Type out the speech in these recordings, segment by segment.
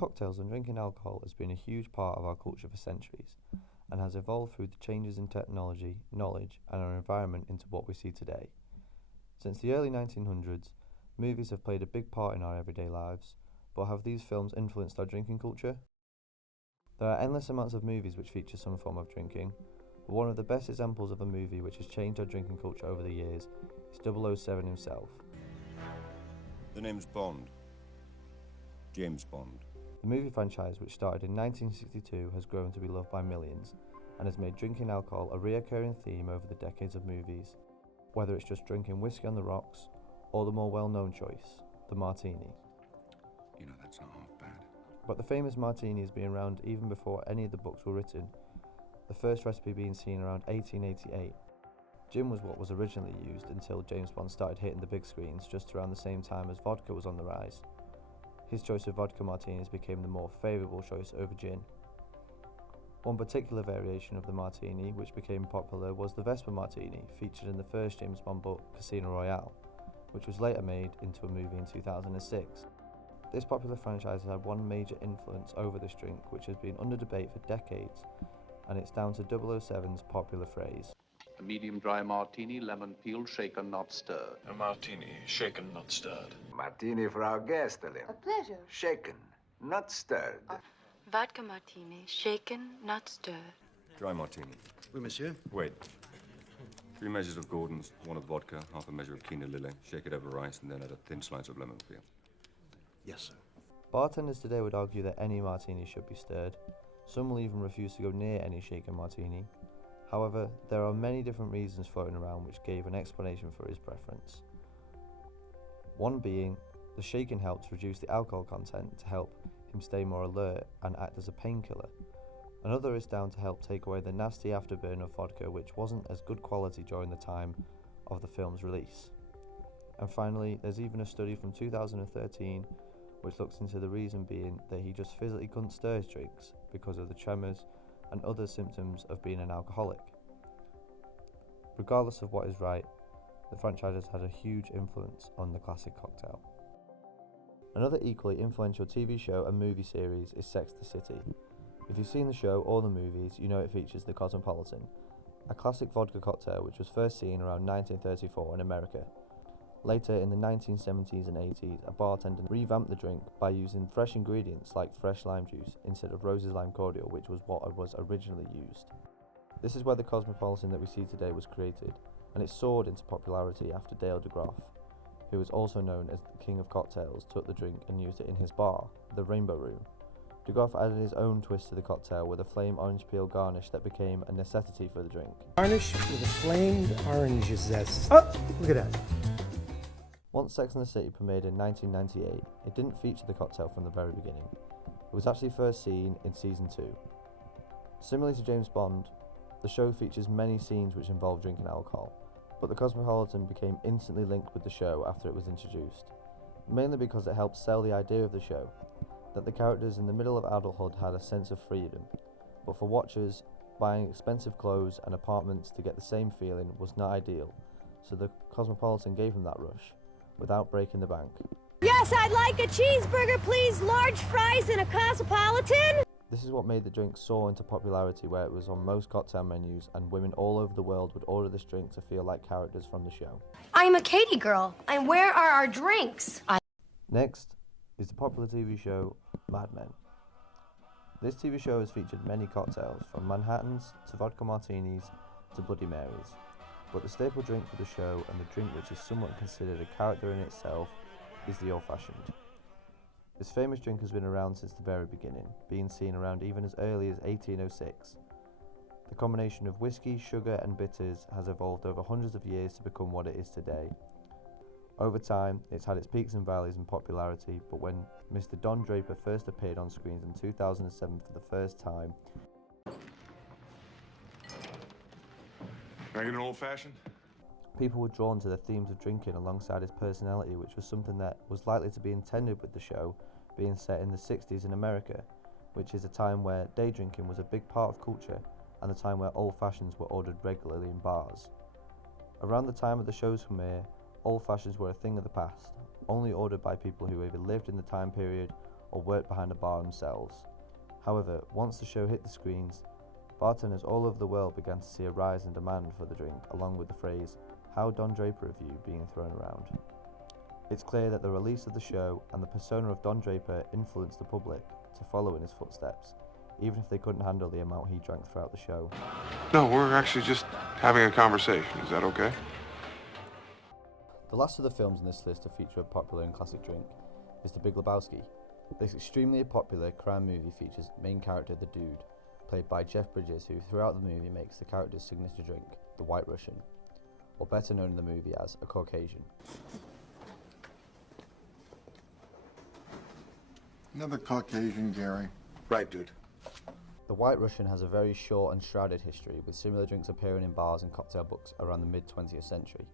Cocktails and drinking alcohol has been a huge part of our culture for centuries and has evolved through the changes in technology, knowledge, and our environment into what we see today. Since the early 1900s, movies have played a big part in our everyday lives, but have these films influenced our drinking culture? There are endless amounts of movies which feature some form of drinking, but one of the best examples of a movie which has changed our drinking culture over the years is 007 himself. The name's Bond. James Bond. The movie franchise, which started in 1962, has grown to be loved by millions and has made drinking alcohol a reoccurring theme over the decades of movies, whether it's just drinking whiskey on the rocks or the more well-known choice, the martini. You know, that's not half bad. But the famous martini has been around even before any of the books were written, the first recipe being seen around 1888. Gin was what was originally used until James Bond started hitting the big screens just around the same time as vodka was on the rise. His choice of vodka martinis became the more favourable choice over gin. One particular variation of the martini which became popular was the Vesper Martini, featured in the first James Bond book, Casino Royale, which was later made into a movie in 2006. This popular franchise has had one major influence over this drink which has been under debate for decades, and it's down to 007's popular phrase. A medium dry martini, lemon peel, shaken, not stirred. A martini, shaken, not stirred. Martini for our guest, Ellen. A pleasure. Shaken, not stirred. Vodka martini, shaken, not stirred. Dry martini. Oui, monsieur. Wait. 3 measures of Gordon's, 1 of vodka, half a measure of quina lily. Shake it over ice and then add a thin slice of lemon peel. Yes, sir. Bartenders today would argue that any martini should be stirred. Some will even refuse to go near any shaken martini. However, there are many different reasons floating around which gave an explanation for his preference. One being, the shaking helps reduce the alcohol content to help him stay more alert and act as a painkiller. Another is down to help take away the nasty afterburn of vodka, which wasn't as good quality during the time of the film's release. And finally, there's even a study from 2013 which looks into the reason being that he just physically couldn't stir his drinks because of the tremors and other symptoms of being an alcoholic. Regardless of what is right, the franchise has had a huge influence on the classic cocktail. Another equally influential TV show and movie series is Sex and the City. If you've seen the show or the movies, you know it features the Cosmopolitan, a classic vodka cocktail which was first seen around 1934 in America. Later in the 1970s and 80s, a bartender revamped the drink by using fresh ingredients like fresh lime juice instead of Rose's lime cordial, which was what was originally used. This is where the Cosmopolitan that we see today was created, and it soared into popularity after Dale DeGroff, who is also known as the King of Cocktails, took the drink and used it in his bar, the Rainbow Room. DeGroff added his own twist to the cocktail with a flame orange peel garnish that became a necessity for the drink. Garnish with a flamed orange zest. Oh, look at that. Once Sex and the City premiered in 1998, it didn't feature the cocktail from the very beginning. It was actually first seen in season 2. Similarly to James Bond, the show features many scenes which involve drinking alcohol, but the Cosmopolitan became instantly linked with the show after it was introduced, mainly because it helped sell the idea of the show, that the characters in the middle of adulthood had a sense of freedom, but for watchers, buying expensive clothes and apartments to get the same feeling was not ideal, so the Cosmopolitan gave them that rush, without breaking the bank. Yes, I'd like a cheeseburger, please, large fries and a Cosmopolitan. This is what made the drink soar into popularity, where it was on most cocktail menus and women all over the world would order this drink to feel like characters from the show. I'm a Katie girl, and where are our drinks? Next is the popular TV show Mad Men. This TV show has featured many cocktails, from Manhattans to vodka martinis to Bloody Marys. But the staple drink for the show, and the drink which is somewhat considered a character in itself, is the old-fashioned. This famous drink has been around since the very beginning, being seen around even as early as 1806. The combination of whiskey, sugar and bitters has evolved over hundreds of years to become what it is today. Over time, it's had its peaks and valleys in popularity, but when Mr. Don Draper first appeared on screens in 2007 for the first time, Can I get an old-fashioned? people were drawn to the themes of drinking alongside his personality, which was something that was likely to be intended with the show being set in the 60s in America, which is a time where day drinking was a big part of culture and the time where old fashions were ordered regularly in bars. Around the time of the show's premiere, old fashions were a thing of the past, only ordered by people who either lived in the time period or worked behind a bar themselves. However, once the show hit the screens, bartenders all over the world began to see a rise in demand for the drink, along with the phrase, "How Don Draper of you," being thrown around. It's clear that the release of the show and the persona of Don Draper influenced the public to follow in his footsteps, even if they couldn't handle the amount he drank throughout the show. No, we're actually just having a conversation. Is that okay? The last of the films in this list to feature a popular and classic drink is The Big Lebowski. This extremely popular crime movie features main character The Dude, played by Jeff Bridges, who throughout the movie makes the character's signature drink, the White Russian, or better known in the movie as a Caucasian. Another Caucasian, Gary. Right, dude. The White Russian has a very short and shrouded history, with similar drinks appearing in bars and cocktail books around the mid-20th century.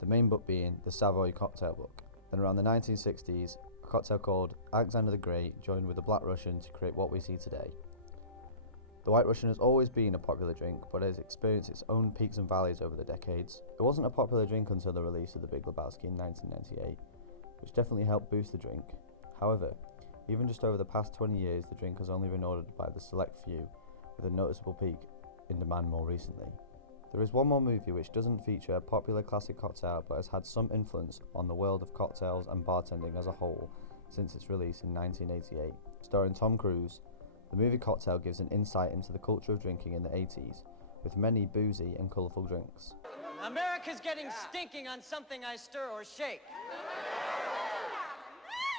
The main book being the Savoy Cocktail Book. Then around the 1960s, a cocktail called Alexander the Great joined with the Black Russian to create what we see today. The White Russian has always been a popular drink, but has experienced its own peaks and valleys over the decades. It wasn't a popular drink until the release of The Big Lebowski in 1998, which definitely helped boost the drink. However, even just over the past 20 years, the drink has only been ordered by the select few, with a noticeable peak in demand more recently. There is one more movie which doesn't feature a popular classic cocktail but has had some influence on the world of cocktails and bartending as a whole since its release in 1988. Starring Tom Cruise, the movie Cocktail gives an insight into the culture of drinking in the 80s, with many boozy and colourful drinks. America's getting stinking on something I stir or shake.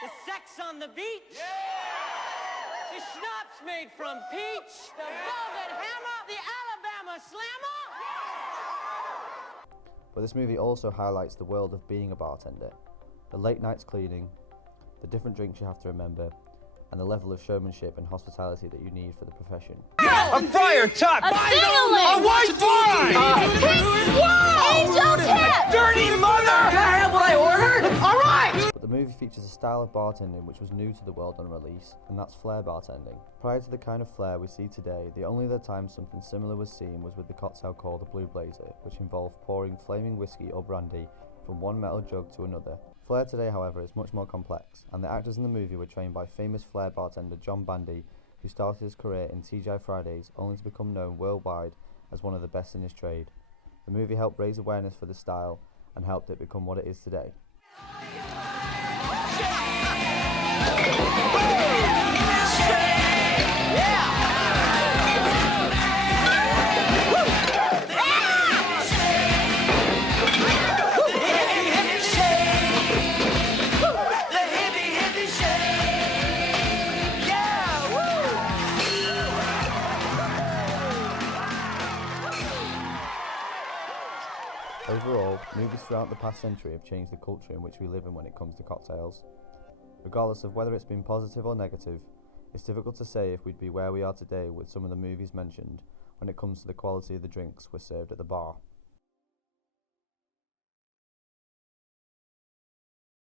The sex on the beach. The schnapps made from peach. The velvet hammer. The Alabama slammer. But this movie also highlights the world of being a bartender, the late nights cleaning, the different drinks you have to remember, and the level of showmanship and hospitality that you need for the profession. A friar tuck. A white Angel tip! Dirty mother! Can I have what I ordered? All right! But the movie features a style of bartending which was new to the world on release, and that's flair bartending. Prior to the kind of flair we see today, the only other time something similar was seen was with the cocktail called the Blue Blazer, which involved pouring flaming whiskey or brandy from one metal jug to another. Flair today, however, is much more complex, and the actors in the movie were trained by famous flair bartender John Bandy, who started his career in TGI Fridays only to become known worldwide as one of the best in his trade. The movie helped raise awareness for the style and helped it become what it is today. Overall, movies throughout the past century have changed the culture in which we live in when it comes to cocktails. Regardless of whether it's been positive or negative, it's difficult to say if we'd be where we are today with some of the movies mentioned when it comes to the quality of the drinks we're served at the bar.